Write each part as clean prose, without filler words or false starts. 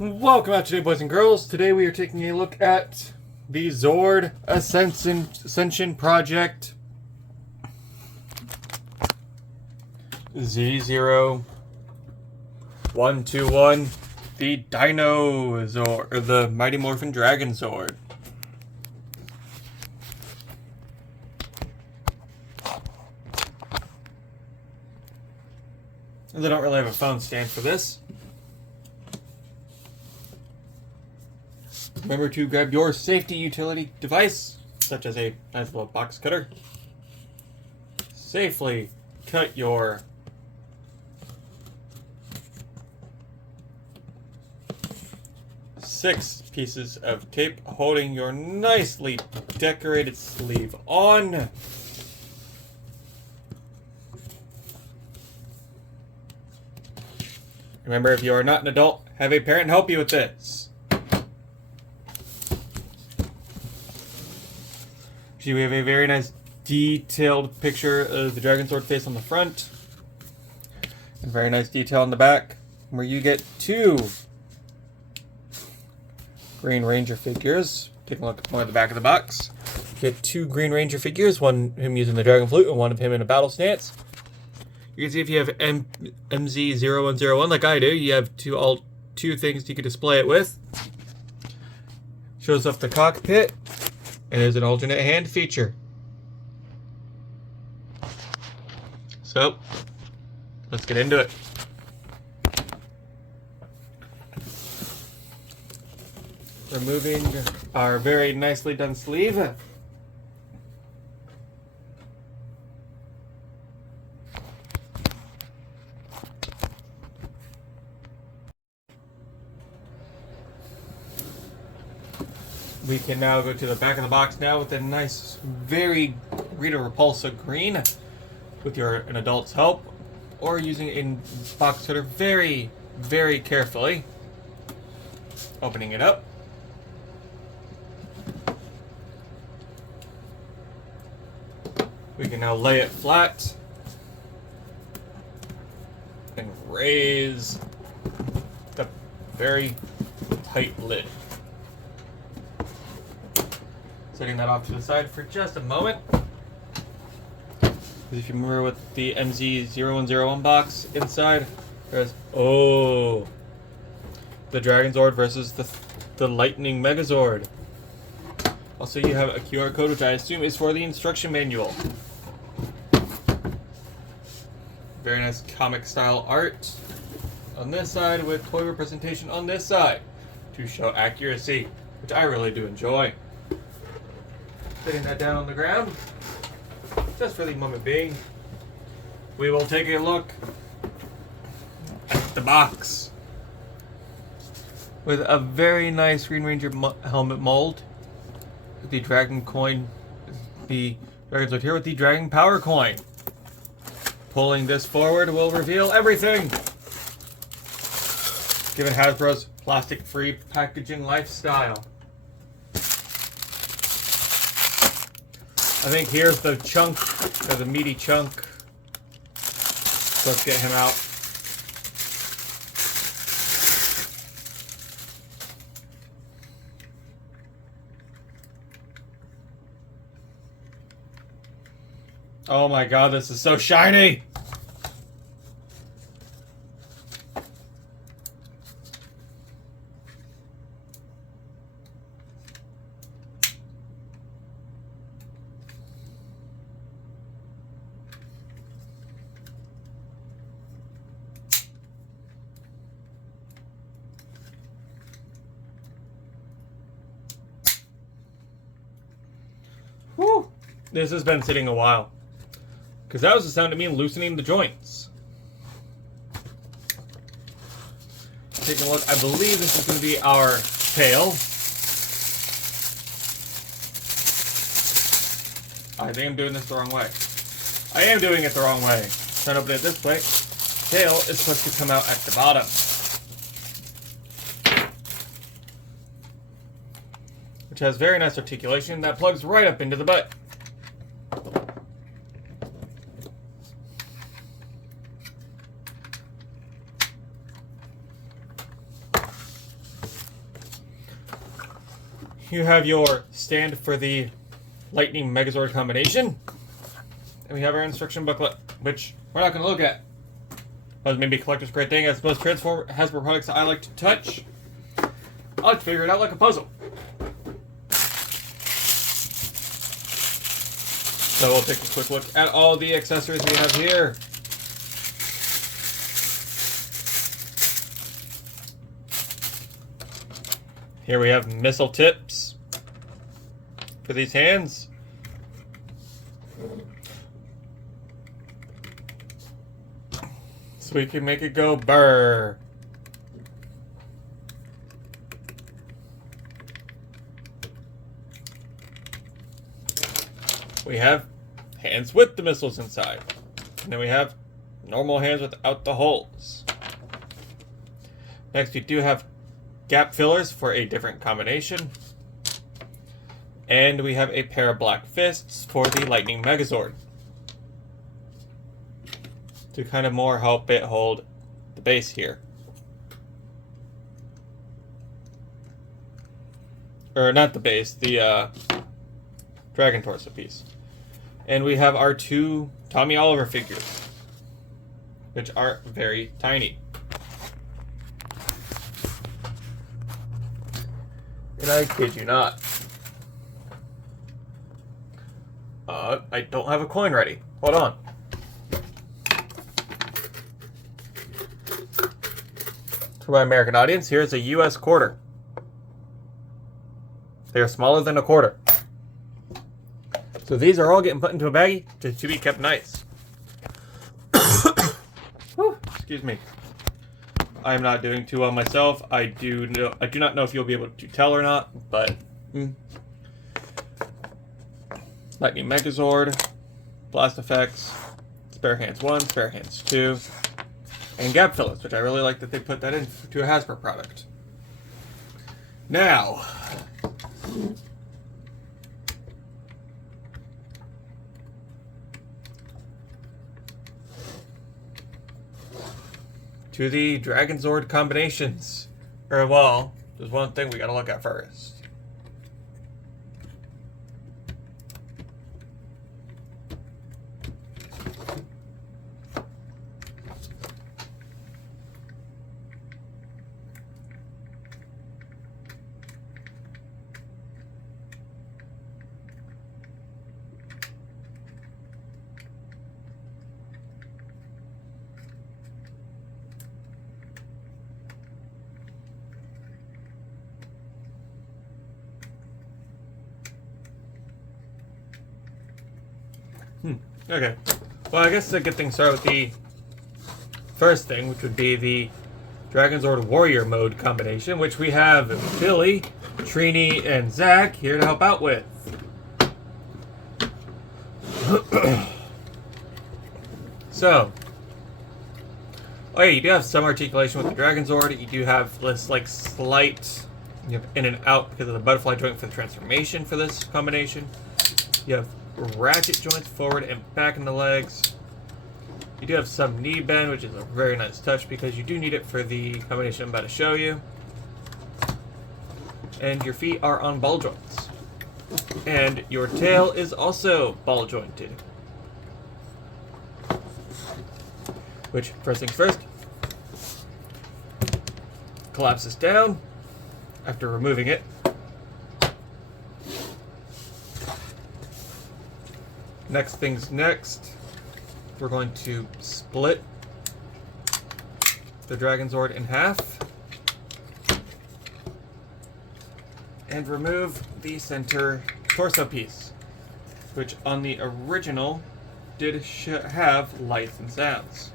Welcome out today, boys and girls. Today we are taking a look at the Zord Ascension Project Z0121, the Dinozord, or the Mighty Morphin Dragonzord. They don't really have a phone stand for this. Remember to grab your safety utility device, such as a nice little box cutter. Safely cut your six pieces of tape holding your nicely decorated sleeve on. Remember, if you are not an adult, have a parent help you with this. We have a very nice detailed picture of the Dragonzord face on the front. And very nice detail on the back, where you get two Green Ranger figures. Take a look at more at the back of the box. You get two Green Ranger figures, one of him using the Dragon Flute and one of him in a battle stance. You can see if you have MZ0101 like I do, you have two things you can display it with. Shows off the cockpit. And there's an alternate hand feature. So, let's get into it. Removing our very nicely done sleeve. We can now go to the back of the box now with a nice, very Rita Repulsa green with an adult's help, or using a box cutter very, very carefully. Opening it up. We can now lay it flat and raise the very tight lid. Setting that off to the side for just a moment. If you remember with the MZ0101 box inside, there's the Dragonzord versus the Lightning Megazord. Also, you have a QR code, which I assume is for the instruction manual. Very nice comic style art on this side with toy representation on this side to show accuracy, which I really do enjoy. Putting that down on the ground, just for the moment being, we will take a look at the box with a very nice Green Ranger helmet mold. The Dragon coin, the Dragonzord here with the Dragon Power coin. Pulling this forward will reveal everything. Given Hasbro's plastic-free packaging lifestyle. I think here's the chunk, or the meaty chunk. So let's get him out. Oh my god, this is so shiny! Whew. This has been sitting a while. Because that was the sound of me loosening the joints. Take a look. I believe this is going to be our tail. I think I'm doing this the wrong way. I am doing it the wrong way. Trying to open it this way. Tail is supposed to come out at the bottom. Which has very nice articulation that plugs right up into the butt. you have your stand for the Lightning Megazord combination. And we have our instruction booklet, which we're not going to look at. But maybe a collector's great thing, as most Transform Hasbro products I like to touch. I like to figure it out like a puzzle. So we'll take a quick look at all the accessories we have here. Here we have missile tips for these hands. So we can make it go burr. We have hands with the missiles inside. And then we have normal hands without the holes. Next, we do have gap fillers for a different combination. And we have a pair of black fists for the Lightning Megazord, to kind of more help it hold the base here. Or not the base, the Dragon Torso piece. And we have our two Tommy Oliver figures, which are very tiny. And I kid you not. I don't have a coin ready. Hold on. For my American audience, here's a US quarter. They are smaller than a quarter. So these are all getting put into a baggie to be kept nice. Whew, excuse me. I'm not doing too well myself. I do not know if you'll be able to tell or not, but Lightning Megazord, Blast Effects, Spare Hands 1, Spare Hands 2, and gap fillers, which I really like that they put that into a Hasbro product. Now, to the Dragonzord combinations. Or, well, there's one thing we gotta look at first. Okay. Well, I guess to get things started with the first thing, which would be the Dragonzord Warrior Mode combination, which we have Billy, Trini, and Zach here to help out with. So, oh yeah, you do have some articulation with the Dragonzord. You do have this like slight in and out because of the butterfly joint for the transformation for this combination. You have ratchet joints forward and back in the legs. You do have some knee bend, which is a very nice touch because you do need it for the combination I'm about to show you. And your feet are on ball joints. And your tail is also ball jointed. Which, first things first, collapses down after removing it. Next things next, we're going to split the Dragonzord in half and remove the center torso piece, which on the original did have lights and sounds.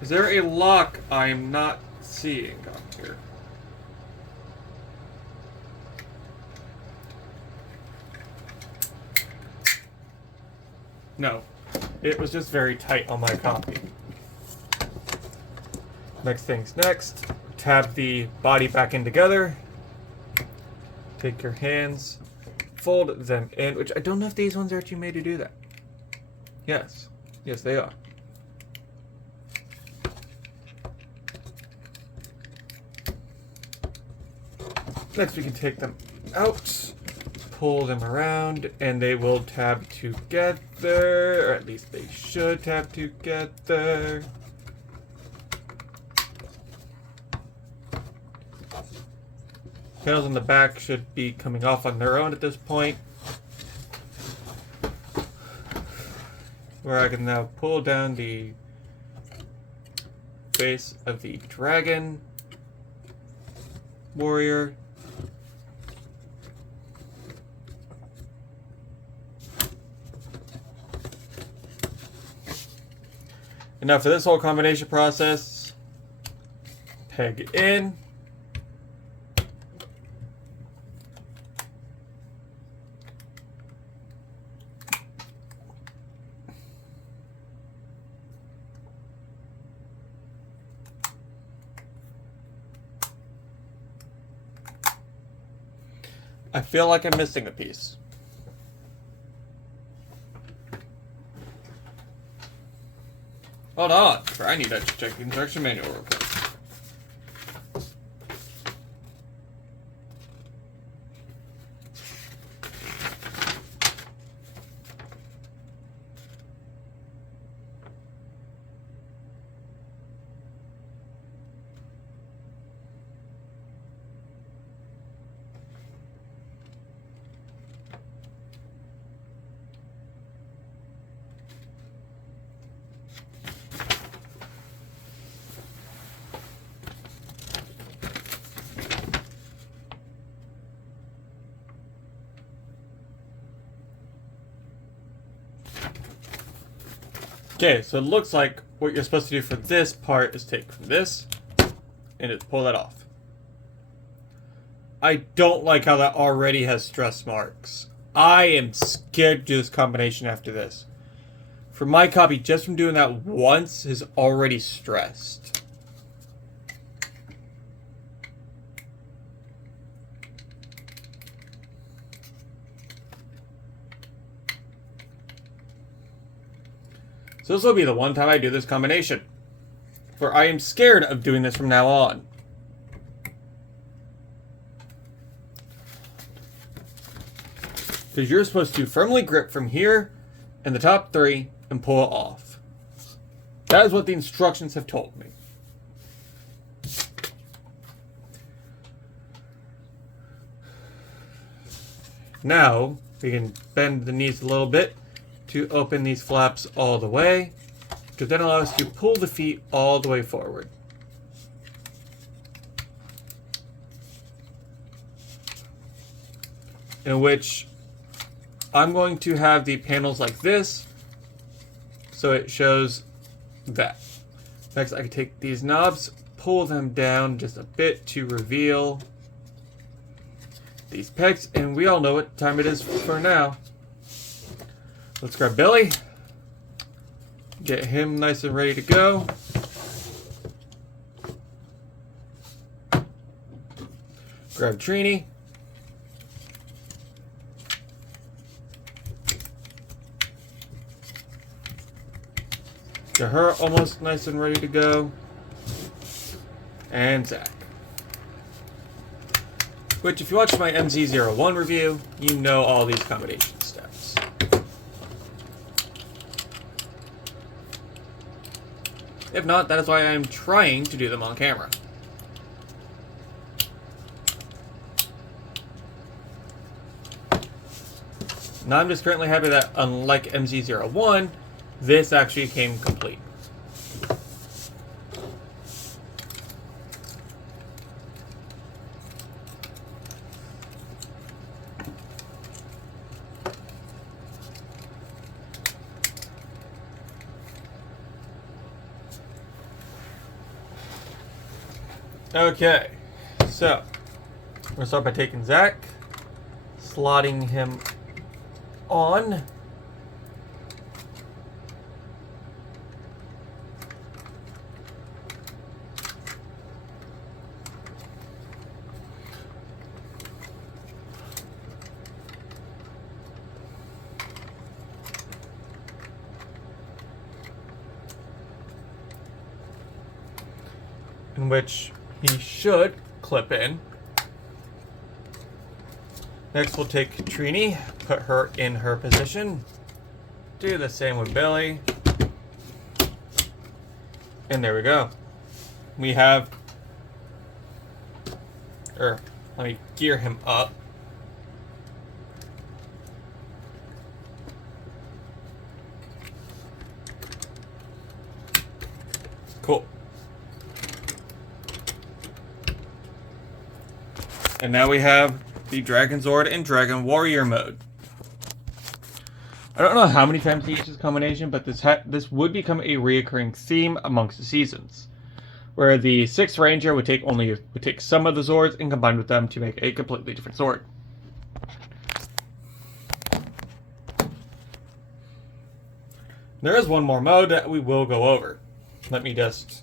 Is there a lock I'm not seeing on here? No. It was just very tight on my copy. Next things next. Tab the body back in together. Take your hands, fold them in, which I don't know if these ones are actually made to do that. Yes. Yes, they are. Next, we can take them out, pull them around, and they will tab together, or at least they should tab together. Panels on the back should be coming off on their own at this point, where I can now pull down the face of the dragon warrior. And now for this whole combination process, peg in. I feel like I'm missing a piece. Hold on, I need to check the instruction manual real quick. Okay, so it looks like what you're supposed to do for this part is take from this and just pull that off. I don't like how that already has stress marks. I am scared to do this combination after this. For my copy, just from doing that once is already stressed. So this will be the one time I do this combination, for I am scared of doing this from now on. Because you're supposed to firmly grip from here and the top three and pull it off. That is what the instructions have told me. Now, we can bend the knees a little bit to open these flaps all the way, because then allow us to pull the feet all the way forward. In which I'm going to have the panels like this, so it shows that. Next, I can take these knobs, pull them down just a bit to reveal these pegs, and we all know what time it is for now. Let's grab Billy, get him nice and ready to go. Grab Trini. Get her almost nice and ready to go. And Zach. Which, if you watched my MZ01 review, you know all these combination steps. If not, that is why I am trying to do them on camera. Now I'm just currently happy that, unlike MZ01, this actually came complete. Okay, so we're gonna start by taking Zach, slotting him on. in which he should clip in. Next, we'll take Trini, put her in her position. Do the same with Billy. And there we go. We have... let me gear him up. Cool. And now we have the Dragonzord and Dragon Warrior mode. I don't know how many times they use this combination, but this would become a reoccurring theme amongst the seasons, where the 6th Ranger would take some of the Zords and combine with them to make a completely different Zord. There is one more mode that we will go over. Let me just...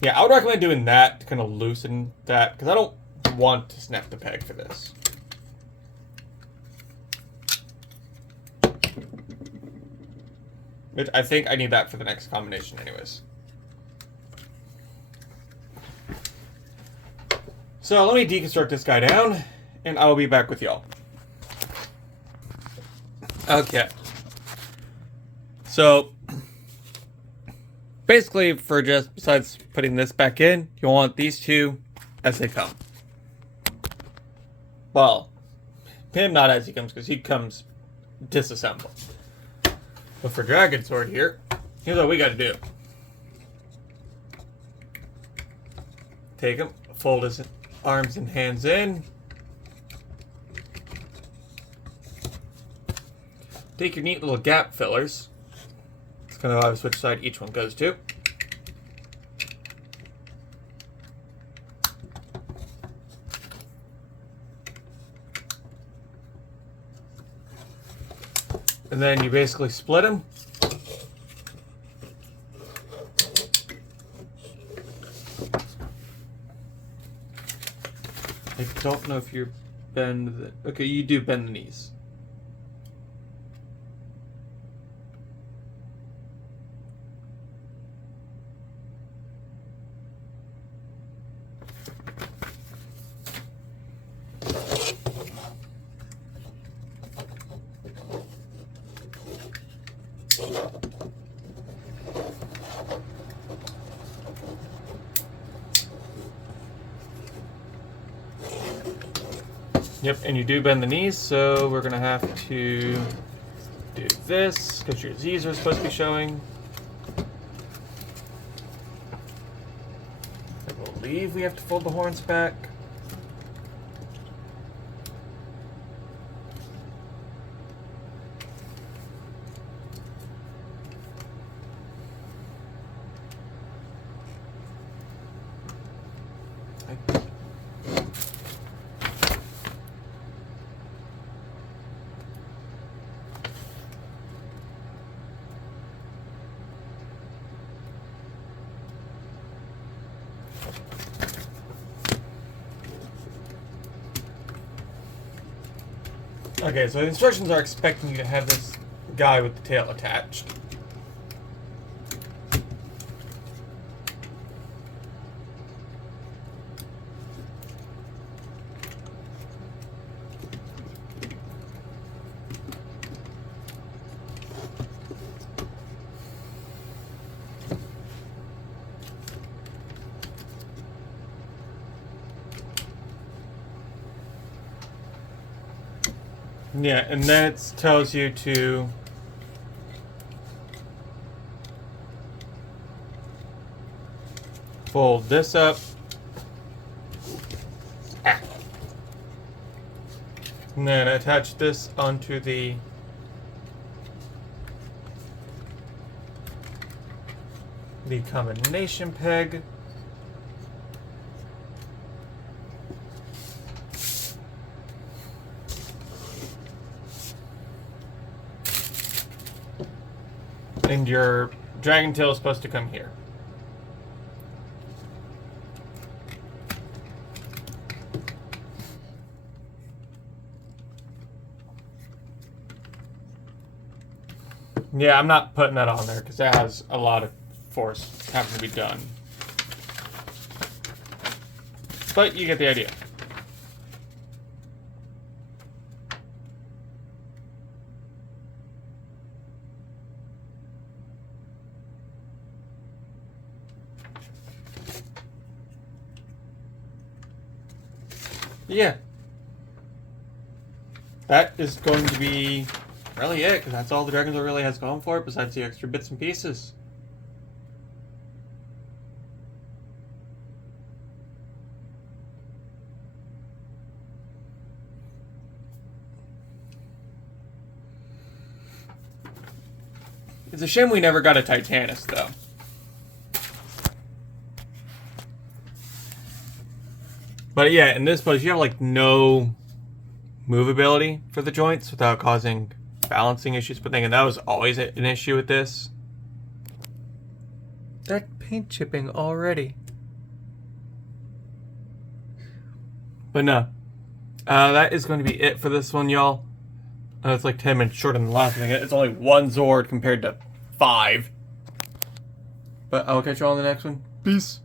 Yeah, I would recommend doing that to kind of loosen that, because I don't want to snap the peg for this. Which I think I need that for the next combination anyways. So let me deconstruct this guy down, and I will be back with y'all. Okay. So, basically, for just, besides putting this back in, you'll want these two as they come. Well, him not as he comes, because he comes disassembled. But for Dragonzord here, here's what we gotta do. Take him, fold his arms and hands in. Take your neat little gap fillers. It's kind of obvious which side each one goes to. And then you basically split them. I don't know if you bend the... Okay, you do bend the knees. Yep, and you do bend the knees, so we're going to have to do this, because your Z's are supposed to be showing. I believe we have to fold the horns back. Okay, so the instructions are expecting you to have this guy with the tail attached. Yeah, and then it tells you to fold this up. And then attach this onto the combination peg. And your dragon tail is supposed to come here. Yeah, I'm not putting that on there because that has a lot of force having to be done. But you get the idea. Yeah. That is going to be really it, because that's all the Dragonzord really has going for it, besides the extra bits and pieces. It's a shame we never got a Titanus, though. But yeah, in this place, you have like no movability for the joints without causing balancing issues. But thinking that was always an issue with this. That paint chipping already. But no. That is going to be it for this one, y'all. It's like 10 minutes shorter than the last thing. It's only 1 Zord compared to 5. But I'll catch you all in the next one. Peace.